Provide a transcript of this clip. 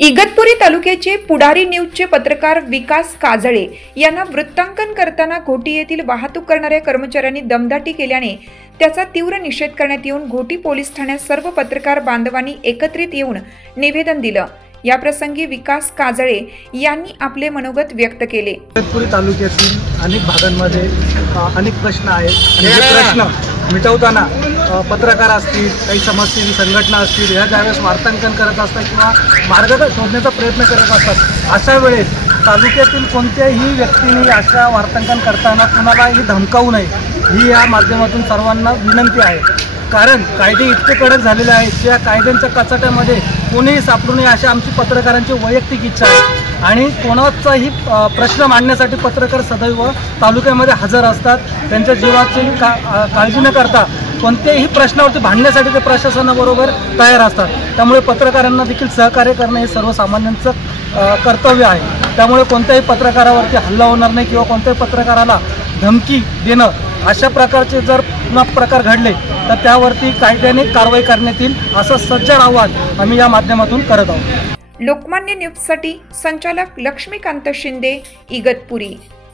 इगतपुरी तालुक्याचे पुढारी न्यूजचे पत्रकार विकास काजळे यांना वृत्तांकन करताना घोटी येथील वाहतूक करणाऱ्या कर्मचाऱ्यांनी दमदाटी केल्याने त्याचा तीव्र निषेध करण्यात येऊन घोटी पोलीस ठाण्यात सर्व पत्रकार बांधवांनी एकत्रित येऊन निवेदन दिलं। या प्रसंगी विकास काजळे यांनी आपले मनोगत व्यक्त केले। इगतपुरी तालुक्यातील अनेक भागांमध्ये अनेक प्रश्न आहेत आणि हे प्रश्न मिटवताना पत्रकार असतील, काही समाजसेवी संघटना असतील, ह्या ज्यावेळेस वार्तांकन करत असतात किंवा मार्ग शोधण्याचा प्रयत्न करत असतात, अशा वेळेस तालुक्यातील कोणत्याही व्यक्तीने अशा वार्तांकन करताना कुणालाही धमकावू नये ही या माध्यमातून सर्वांना विनंती आहे। कारण कायदे इतके कडक झालेले आहेत की या कायद्यांच्या कचाट्यामध्ये कोणीही सापडू नये अशी आमची पत्रकारांची वैयक्तिक इच्छा आहे आणि कोणाचाही प्रश्न मांडण्यासाठी पत्रकार सदैव तालुक्यामध्ये हजर असतात। त्यांच्या जीवाची काळजी न करता कोणत्याही प्रश्नावरती भांडण्यासाठी ते प्रशासनाबरोबर तयार असतात। त्यामुळे पत्रकारांना देखील सहकार्य करणे हे सर्वसामान्यांचं कर्तव्य आहे। त्यामुळे कोणत्याही पत्रकारावरती हल्ला होणार नाही किंवा कोणत्याही पत्रकाराला धमकी देणं अशा प्रकारचे जर पुन्हा प्रकार घडले तर त्यावरती कायद्याने कारवाई करण्यात येईल असं सज्जड आवाहन आम्ही या माध्यमातून करत आहोत। लोकमान्य न्यूजसाठी संचालक लक्ष्मीकांत शिंदे, इगतपुरी।